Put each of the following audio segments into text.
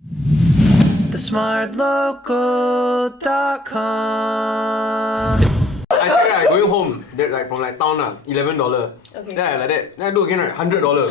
TheSmartLocal.com. I checked right, going home, like from like town $11. Okay. Then I like that. Then I do again right, $100.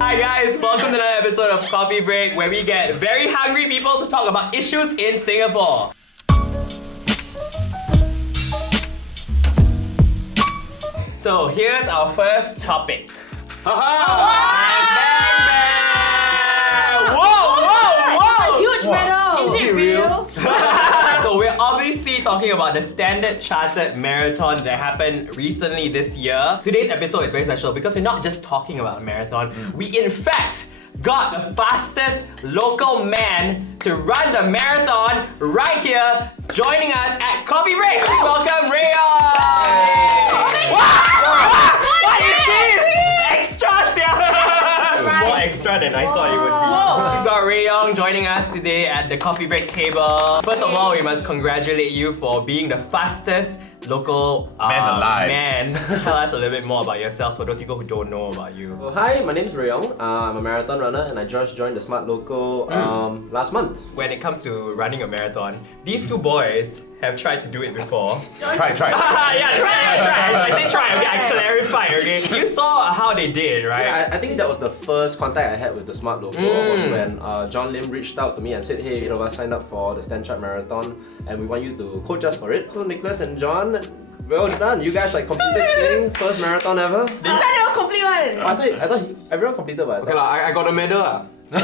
Hi guys, welcome to another episode of Coffee Break, where we get very hungry people to talk about issues in Singapore. So here's our first topic. Whoa! Huge medal! Is it real? So we're obviously talking about the Standard Chartered Marathon that happened recently this year. Today's episode is very special because we're not just talking about a marathon. We in fact got the fastest local man to run the marathon right here, joining us at Coffee Break. Please welcome Rainier. What is this? Extras, yeah. More extra than I thought it would be. We've got Rui Yong joining us today at the Coffee Break table. First of all, we must congratulate you for being the fastest local man alive. man. Tell us a little bit more about yourselves for those people who don't know about you. Well, hi, my name is Rui Yong. I'm a marathon runner and I just joined TheSmartLocal last month. When it comes to running a marathon, these two boys have tried to do it before. Try. Yeah, try. I say try, okay, I clarify, okay? You saw how they did, right? Yeah, I think that was the first contact I had with TheSmartLocal was when John Lim reached out to me and said, hey, 8 of us signed up for the Standard Chartered Marathon and we want you to coach us for it. So Nicholas and John, well done. You guys like completed thing, first marathon ever. I never complete one. I thought everyone completed, but Okay, I got a medal. So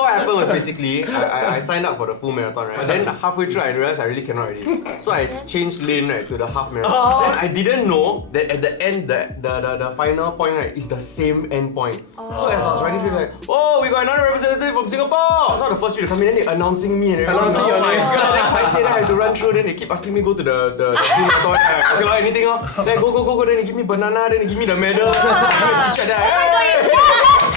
what happened was basically I signed up for the full marathon, right? And then halfway through I realized I really cannot already. So I changed lane right to the half marathon. Then I didn't know that at the end the final point right is the same end point. So as I was running through like, oh, we got another representative from Singapore. So the first people to come in, then they announcing me and everything. Announcing your name. God. Then I said I had to run through, then they keep asking me go to the full marathon. Okay, like anything Then go. Then they give me banana, then they give me the medal, then they give me a t-shirt.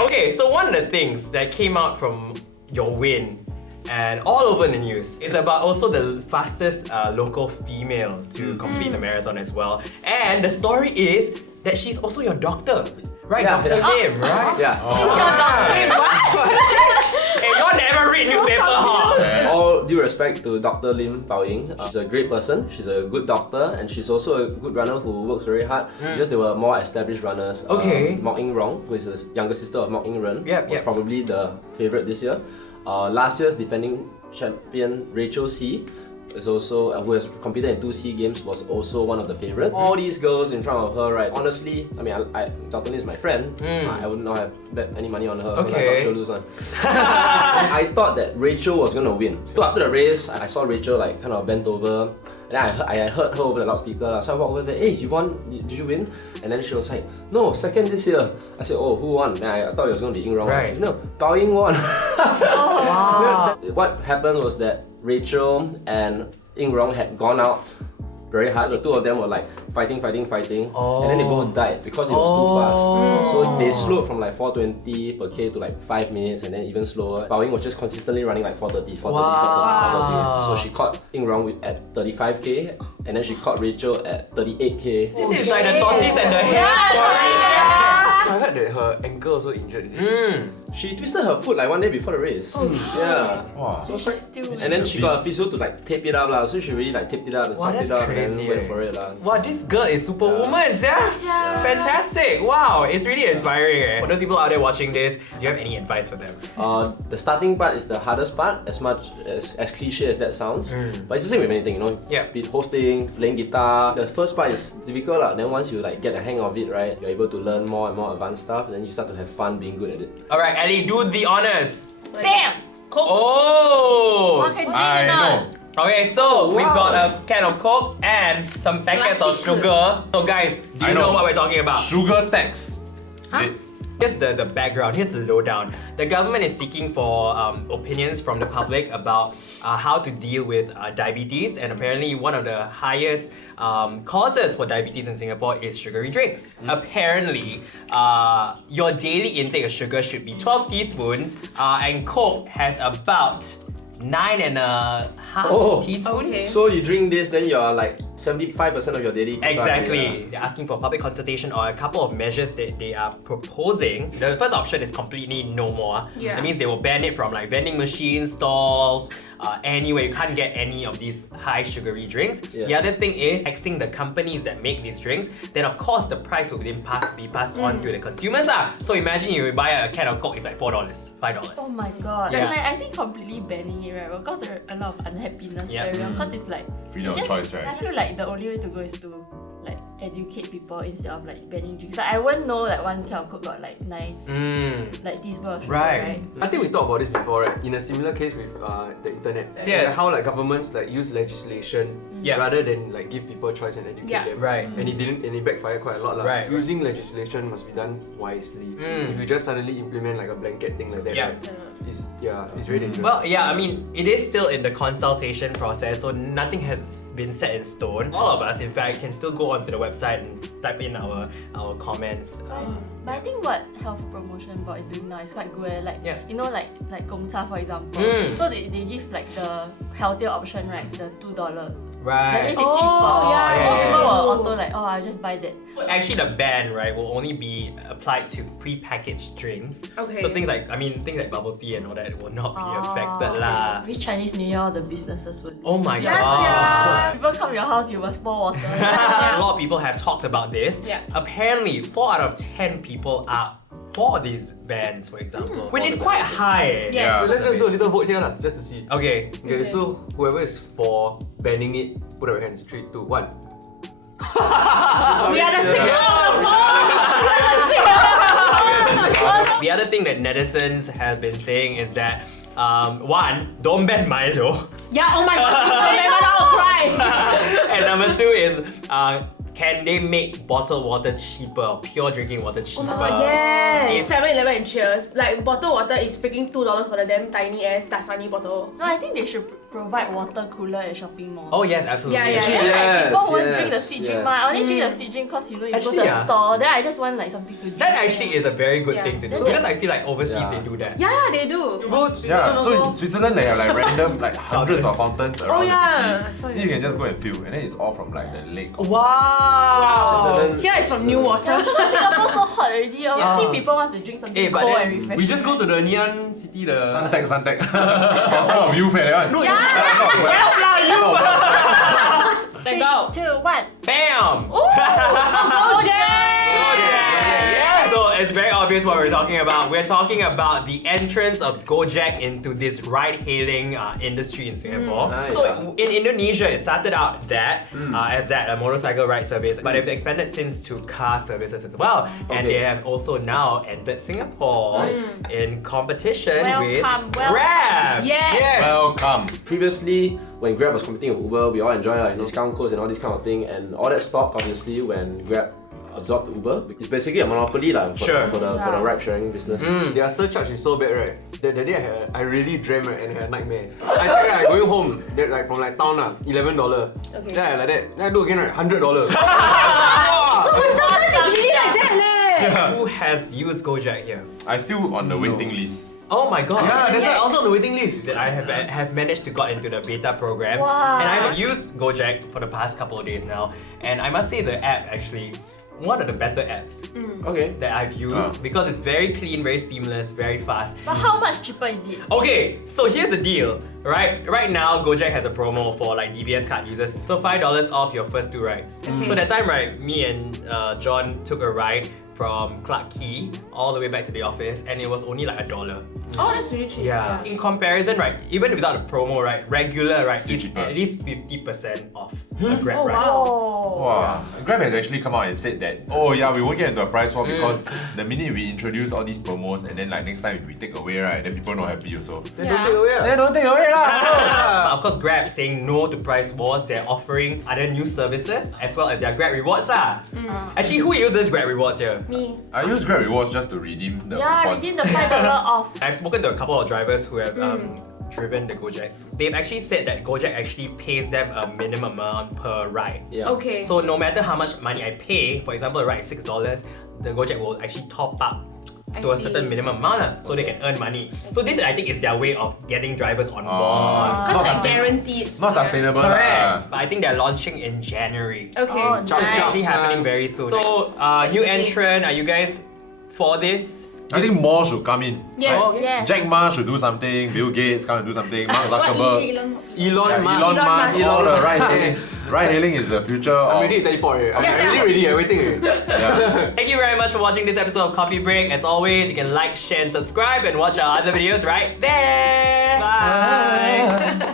Okay, so one of the things that came out from your win and all over the news is about also the fastest local female to complete the marathon as well. And the story is that she's also your doctor, right? Yeah, Dr. yeah. Lim, right? yeah. Hey, y'all never read newspaper, huh? All due respect to Dr. Lim Bao Ying, she's a great person, she's a good doctor, and she's also a good runner who works very hard. Because there were more established runners. Okay. Mok Ing Rong, who is the younger sister of Mok Ing Ren, was Yep. probably the favourite this year. Last year's defending champion Rachel C is also who has competed in 2 SEA Games, was also one of the favourites. All these girls in front of her, right? Honestly, I mean, Dr. Lim is my friend. I would not have bet any money on her. Okay. I thought she'll lose one. I thought that Rachel was gonna win. So after the race, I saw Rachel like kind of bent over. And then I heard her over the loudspeaker. So I walked over and said, hey, you won? Did you win? And then she was like, no, second this year. I said, oh, who won? And I thought it was going to be Ying Rong. Right. She said, no, Bao Ying won. Wow. What happened was that Rachel and Ying Rong had gone out very hard. The two of them were like fighting. And then they both died because it was too fast. So they slowed from like 420 per K to like 5 minutes and then even slower. Bao Ying was just consistently running like 430. So she caught Ying Rong at 35K and then she caught Rachel at 38K. This is like the tortoise and the hare story. I heard that her ankle also injured, is it? She twisted her foot like one day before the race. Yeah. Wow. And then she got a physio to like tape it up lah. So she really like taped it up and Wow, sucked that's it up crazy, and then went for it lah. Wow, this girl is superwoman, yeah. Fantastic! Wow, it's really inspiring. For those people out there watching this, do you have any advice for them? The starting part is the hardest part, as much as cliche as that sounds. But it's the same with anything, you know. Yeah. Be it hosting, playing guitar. The first part is difficult lah. Then once you like get the hang of it, right, you're able to learn more and more advanced stuff. Then you start to have fun being good at it. All right, Ellie, do the honors. Damn! Coke. Oh! I know. Okay, so we've got a can of Coke and some packets of sugar. So guys, do you I know know. what we're talking about? Sugar tax. Here's the background, here's the lowdown. The government is seeking for opinions from the public about how to deal with diabetes, and apparently one of the highest causes for diabetes in Singapore is sugary drinks. Apparently, your daily intake of sugar should be 12 teaspoons, and Coke has about 9.5 teaspoons. Okay. So you drink this, then you're like 75% of your daily quota. Exactly. They're asking for public consultation or a couple of measures that they are proposing. The first option is completely no more. Yeah. That means they will ban it from like vending machines, stalls, anywhere. You can't get any of these high sugary drinks. Yes. The other thing is taxing the companies that make these drinks. Then of course the price will then be passed on to the consumers. So imagine you buy a can of Coke, it's like $4, $5. Oh my god. Yeah. And like, I think completely banning it, right, will cause a lot of unhappiness Yeah. to everyone. Because it's like, Freedom it's of just, choice, right? I feel like the only way to go is to like educate people instead of like banning drinks. Like I wouldn't know like one can of Coke got like 9 like teaspoons of sugar, Right. right? I think we talked about this before, right? In a similar case with the internet. Yes. Like how like governments like use legislation Yeah. rather than like give people choice and educate Yeah. them. Right. And it backfired quite a lot. Right. Using legislation must be done wisely. If you just suddenly implement like a blanket thing like that, Yeah. right, it's very dangerous. Well, yeah, I mean, it is still in the consultation process, so nothing has been set in stone. All of us, in fact, can still go onto the website and type in our comments. But I think what Health Promotion Board is doing now is quite good. Like Yeah. you know, like Gongcha for example. So they give like the healthier option, right? The $2. That means Right. it's cheaper. yeah, So yeah, people yeah. will auto like, oh, I'll just buy that. Actually, the ban, right, will only be applied to pre-packaged drinks. Okay. So things like bubble tea and all that will not be affected Oh, lah. This Chinese New Year, all the businesses would. Oh my Yes, god. yeah. People come to your house, you must pour water. A lot of people have talked about this. Yeah. Apparently, 4 out of 10 people are for these bans, for example, which is quite high. Yeah. so let's just do a little vote here lah, just to see. Okay. Okay, so whoever is for banning it, put up your hands. 3, 2, 1. We are the sick The other thing that netizens have been saying is that one, don't ban Milo. Yeah, oh my god, please don't let I'll cry. And number 2 is can they make bottled water cheaper or pure drinking water cheaper? Yes. If- 7-Eleven and Cheers. Like bottled water is freaking $2 for the damn tiny ass Dasani bottle. No, I think they should provide water cooler at shopping malls. Oh yes, absolutely. Yeah, yeah, Then yeah. like people won't Yes, drink the sweet drink, yes. ma. I only drink the sweet drink because you know you Actually, go to yeah. the store. Then I just want like something to drink. That actually is a very good Yeah. thing to do So because I feel like overseas Yeah. they do that. Yeah, they do. You go to Yeah, Switzerland so in also. Switzerland they have like random like hundreds of fountains around Oh the yeah. city. So Then you can just go and fill, and then it's all from like the lake. Wow. Switzerland- Here is from new water. Also, Singapore so hot already. Obviously, people want to drink something but cold then and refreshing. We just go to the Nian city, the Suntec. Of youth, that one. Help lah, you! Then go. 3, 2, 1. Bam! Yes. So it's very obvious what we're talking about. We're talking about the entrance of GO-JEK into this ride-hailing industry in Singapore. Nice. So in Indonesia, it started out as that a motorcycle ride service, but they've expanded since to car services as well, and Okay. they have also now entered Singapore in competition with Welcome. Grab. Yes. Welcome. Previously, when Grab was competing with Uber, we all enjoy like discount codes and all this kind of thing, and all that stopped obviously when Grab absorbed Uber. It's basically a monopoly for, Sure. for the ride sharing business. Their surcharge is so bad, right? That day I really dreamt, right, and had a nightmare. I checked, right, going home, that like from like town, $11. Okay. Then I like that. Then I do again, right, $100. Sometimes it's really like that, Who has used GO-JEK here? I still on the waiting list. Oh my god! Yeah, that's why also on the waiting list. That I have managed to got into the beta program, Wow. and I have used GO-JEK for the past couple of days now, and I must say the app actually one of the better apps Okay. that I've used because it's very clean, very seamless, very fast. But how much cheaper is it? Okay, so here's the deal, right? Right now, GO-JEK has a promo for like DBS card users, so $5 off your first 2 rides. So that time, right, me and John took a ride from Clarke Quay all the way back to the office, and it was only like $1. Oh, that's really cheap. Yeah. In comparison, right, even without the promo, right, regular, right, Still is cheaper. at least 50% off a Grab Oh, ride. wow. Oh. Wow. Grab has actually come out and said that, oh yeah, we won't get into a price war because the minute we introduce all these promos and then like next time if we take away, right, then people not happy also. Then don't take away. Then don't take away lah. But of course, Grab saying no to price wars. They're offering other new services as well as their Grab rewards lah. Actually, who uses Grab rewards here? Me. I use Grab rewards just to redeem the Yeah, coupon. redeem the $5 off. I've spoken to a couple of drivers who have driven the GO-JEK. They've actually said that GO-JEK actually pays them a minimum amount per ride. Yeah. Okay. So no matter how much money I pay, for example, a ride is $6, the GO-JEK will actually top up to a certain minimum amount so they can earn money. So this I think is their way of getting drivers on board. Because Not like guaranteed. Not sustainable. Correct. But I think they're launching in January. Okay. Oh, So it's actually nice. happening very soon. So new entrant, are you guys for this? I think more should come in. Yes. Oh, yes. Jack Ma should do something. Bill Gates come and do something. Mark Zuckerberg. Elon Yeah, Musk. Elon Musk. Elon All the Musk. ride hailing. Ride hailing is the future I'm of. ready to teleport. I'm Yes, really yeah. ready. I'm waiting. Yeah. Thank you very much for watching this episode of Coffee Break. As always, you can like, share, and subscribe and watch our other videos right there. Bye.